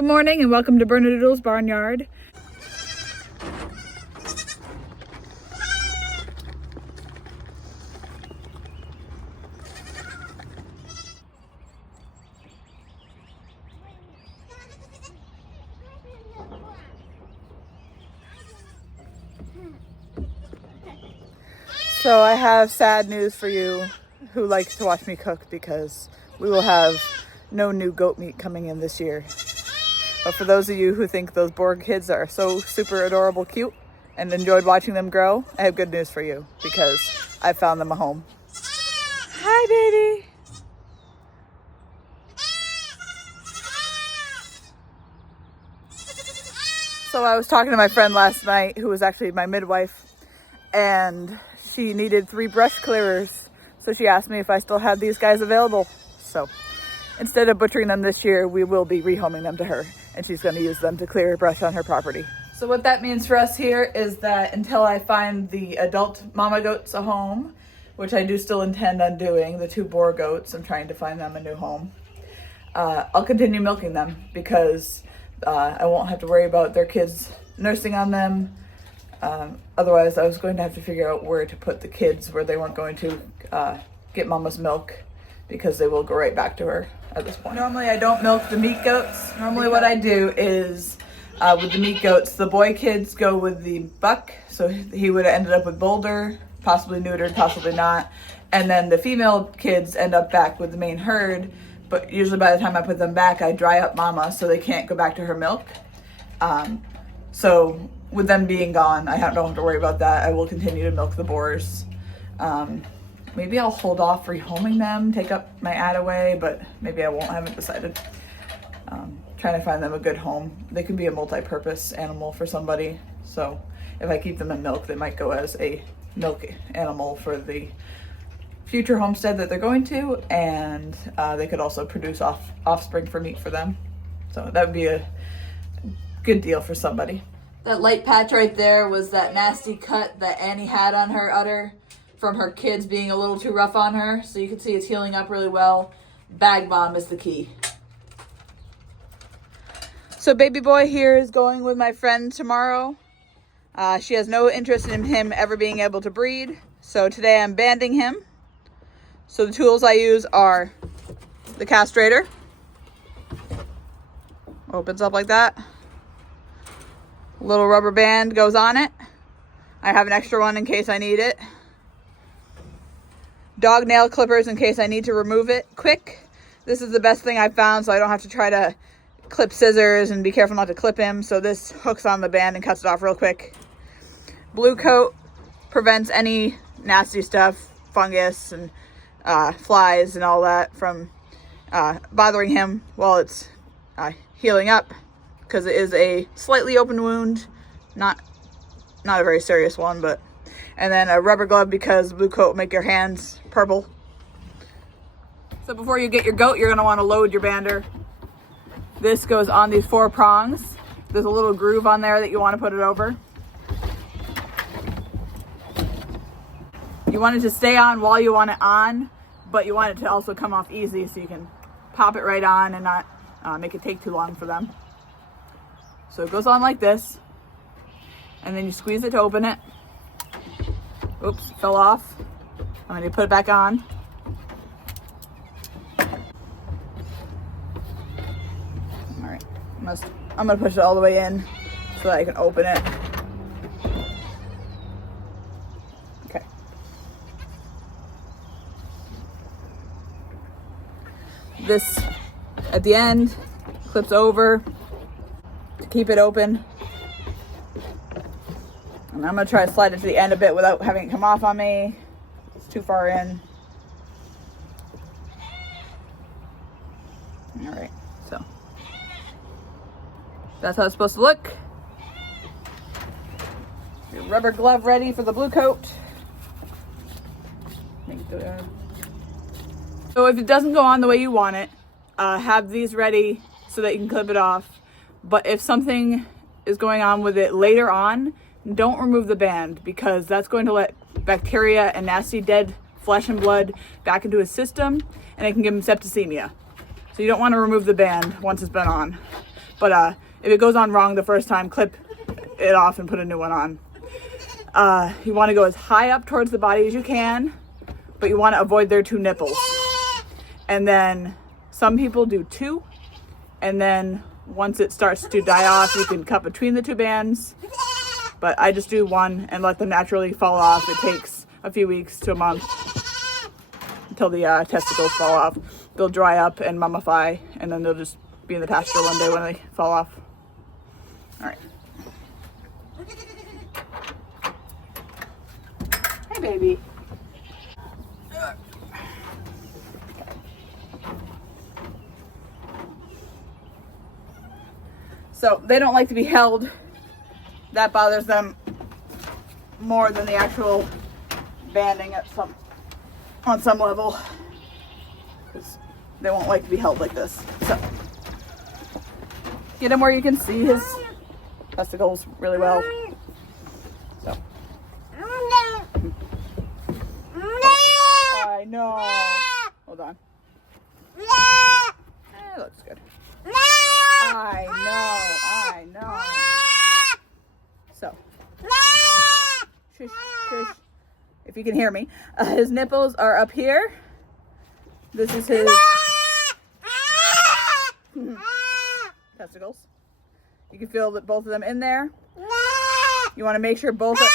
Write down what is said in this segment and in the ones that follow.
Good morning and welcome to Bernadoodle's Barnyard. So I have sad news for you who likes to watch me cook, because we will have no new goat meat coming in this year. But for those of you who think those Boer kids are so super adorable cute and enjoyed watching them grow, I have good news for you, because I found them a home. Hi, baby. So I was talking to my friend last night, who was actually my midwife, and she needed 3 brush clearers. So she asked me if I still had these guys available. So instead of butchering them this year, we will be rehoming them to her, and she's going to use them to clear brush on her property. So what that means for us here is that until I find the adult mama goats a home, which I do still intend on doing, the 2 Boer goats, I'm trying to find them a new home, I'll continue milking them, because I won't have to worry about their kids nursing on them. Otherwise, I was going to have to figure out where to put the kids where they weren't going to get mama's milk, because they will go right back to her at this point. Normally, I don't milk the meat goats. Normally, what I do is, with the meat goats, the boy kids go with the buck, so he would have ended up with Boulder, possibly neutered, possibly not. And then the female kids end up back with the main herd, but usually by the time I put them back, I dry up mama so they can't go back to her milk. So with them being gone, I don't have to worry about that. I will continue to milk the Boers. Maybe I'll hold off rehoming them, take up my ad away, but maybe I won't, I haven't decided. Trying to find them a good home. They could be a multi-purpose animal for somebody. So if I keep them in milk, they might go as a milk animal for the future homestead that they're going to, and they could also produce offspring for meat for them. So that would be a good deal for somebody. That light patch right there was that nasty cut that Annie had on her udder from her kids being a little too rough on her. So you can see it's healing up really well. Bag bomb is the key. So baby boy here is going with my friend tomorrow. She has no interest in him ever being able to breed. So today I'm banding him. So the tools I use are the castrator. Opens up like that. A little rubber band goes on it. I have an extra one in case I need it. Dog nail clippers in case I need to remove it quick. This is the best thing I've found, so I don't have to try to clip scissors and be careful not to clip him. So this hooks on the band and cuts it off real quick. Blue coat prevents any nasty stuff, fungus and flies and all that from bothering him while it's healing up, because it is a slightly open wound, not a very serious one, but. And then a rubber glove, because blue coat will make your hands purple. So before you get your goat, you're gonna wanna load your bander. This goes on these 4 prongs. There's a little groove on there that you wanna put it over. You want it to stay on while you want it on, but you want it to also come off easy so you can pop it right on and not make it take too long for them. So it goes on like this, and then you squeeze it to open it. Oops, fell off. I'm going to put it back on. All right, I'm going to push it all the way in so that I can open it. Okay. This, at the end, clips over to keep it open. And I'm going to try to slide it to the end a bit without having it come off on me. It's too far in. All right, so that's how it's supposed to look. Your rubber glove ready for the blue coat. So if it doesn't go on the way you want it, have these ready so that you can clip it off. But if something is going on with it later on, don't remove the band, because that's going to let bacteria and nasty dead flesh and blood back into his system, and it can give him septicemia. So you don't want to remove the band once it's been on. But if it goes on wrong the first time, clip it off and put a new one on. You want to go as high up towards the body as you can, but you want to avoid their 2 nipples. And then some people do 2, and then once it starts to die off, you can cut between the 2 bands. But I just do 1 and let them naturally fall off. It takes a few weeks to a month until the testicles fall off. They'll dry up and mummify, and then they'll just be in the pasture one day when they fall off. All right. Hey, baby. So they don't like to be held. That bothers them more than the actual banding on some level, because they won't like to be held like this. So get him where you can see his testicles really well. So I know. Hold on. It looks good. I know. So, shush, shush. If you can hear me, his nipples are up here. This is his testicles. You can feel that both of them in there. You want to make sure both are...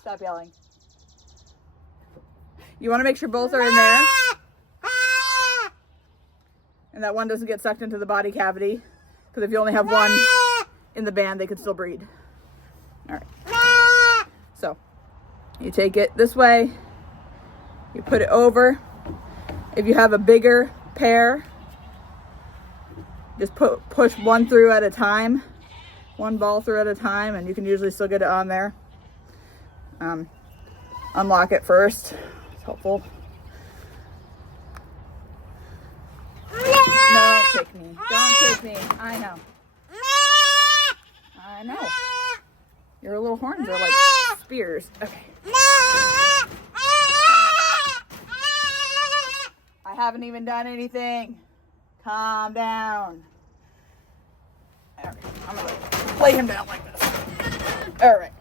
Stop yelling. You want to make sure both are in there, and that one doesn't get sucked into the body cavity, because if you only have one in the band, they can still breed. All right. So you take it this way, you put it over. If you have a bigger pair, just push one through at a time, one ball through at a time, and you can usually still get it on there. Unlock it first. It's helpful. No, kick me. Don't kick me. I know. I know. Your little horns are like spears. Okay. I haven't even done anything. Calm down. All right. I'm going to lay him down like this. All right.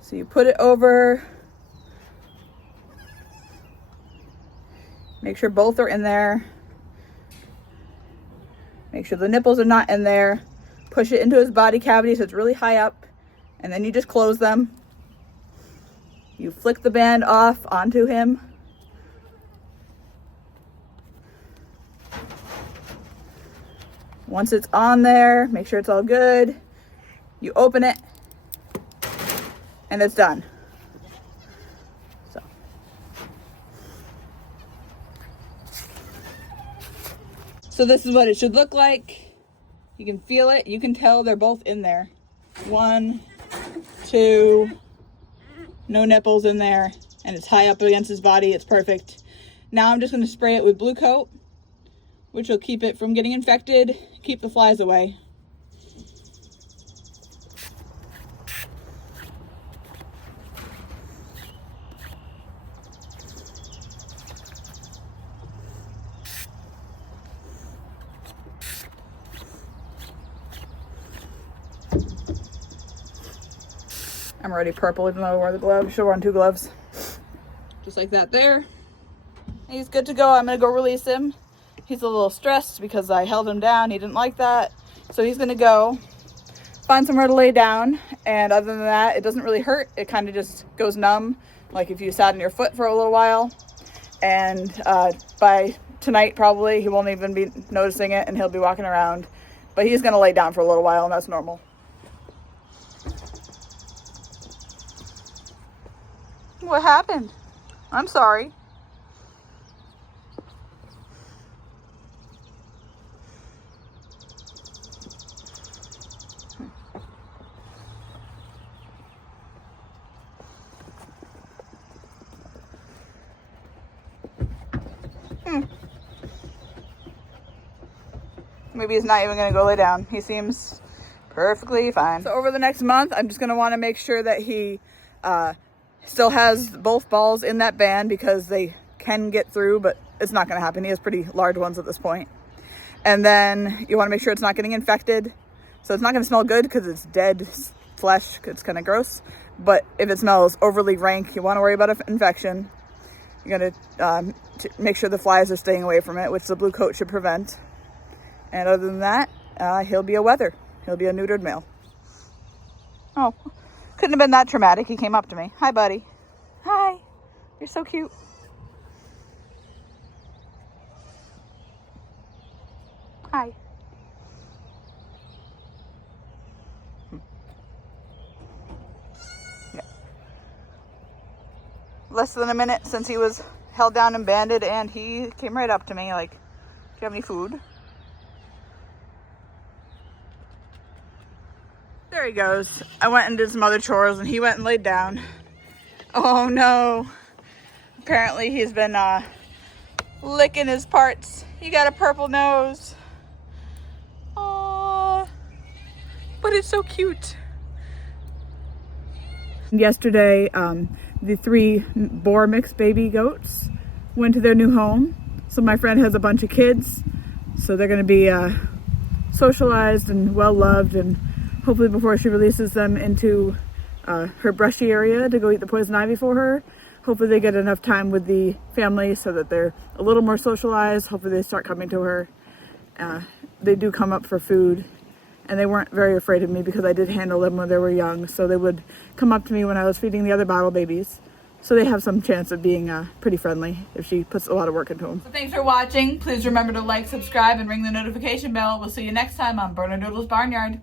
So you put it over. Make sure both are in there. Make sure the nipples are not in there. Push it into his body cavity so it's really high up, and then you just close them. You flick the band off onto him. Once it's on there, make sure it's all good. You open it, and it's done. So this is what it should look like. You can feel it. You can tell they're both in there. 1, 2, no nipples in there, and it's high up against his body. It's perfect. Now I'm just going to spray it with Blue Coat, which will keep it from getting infected, keep the flies away. I'm already purple even though I wore the gloves. Should have worn 2 gloves. Just like that there. He's good to go. I'm going to go release him. He's a little stressed because I held him down. He didn't like that. So he's going to go find somewhere to lay down. And other than that, it doesn't really hurt. It kind of just goes numb, like if you sat on your foot for a little while. And by tonight, probably, he won't even be noticing it and he'll be walking around. But he's going to lay down for a little while, and that's normal. What happened? I'm sorry. Maybe he's not even going to go lay down. He seems perfectly fine. So over the next month, I'm just going to want to make sure that he still has both balls in that band, because they can get through, but it's not going to happen. He has pretty large ones at this point. And then you want to make sure it's not getting infected. So it's not going to smell good because it's dead flesh. It's kind of gross. But if it smells overly rank, you want to worry about an infection. You're going to make sure the flies are staying away from it, which the blue coat should prevent. And other than that, he'll be a wether. He'll be a neutered male. Oh, couldn't have been that traumatic. He came up to me. Hi, buddy. Hi. You're so cute. Hi. Yeah. Less than a minute since he was held down and banded, and he came right up to me like, do you have any food? There he goes. I went and did some other chores, and he went and laid down. Oh no. Apparently he's been licking his parts. He got a purple nose. Aww. But it's so cute. Yesterday, the 3 Boer mixed baby goats went to their new home. So my friend has a bunch of kids. So they're going to be socialized and well loved, and hopefully before she releases them into her brushy area to go eat the poison ivy for her, hopefully they get enough time with the family so that they're a little more socialized. Hopefully they start coming to her. They do come up for food, and they weren't very afraid of me because I did handle them when they were young. So they would come up to me when I was feeding the other bottle babies. So they have some chance of being pretty friendly if she puts a lot of work into them. So thanks for watching. Please remember to like, subscribe, and ring the notification bell. We'll see you next time on Bernadoodle's Barnyard.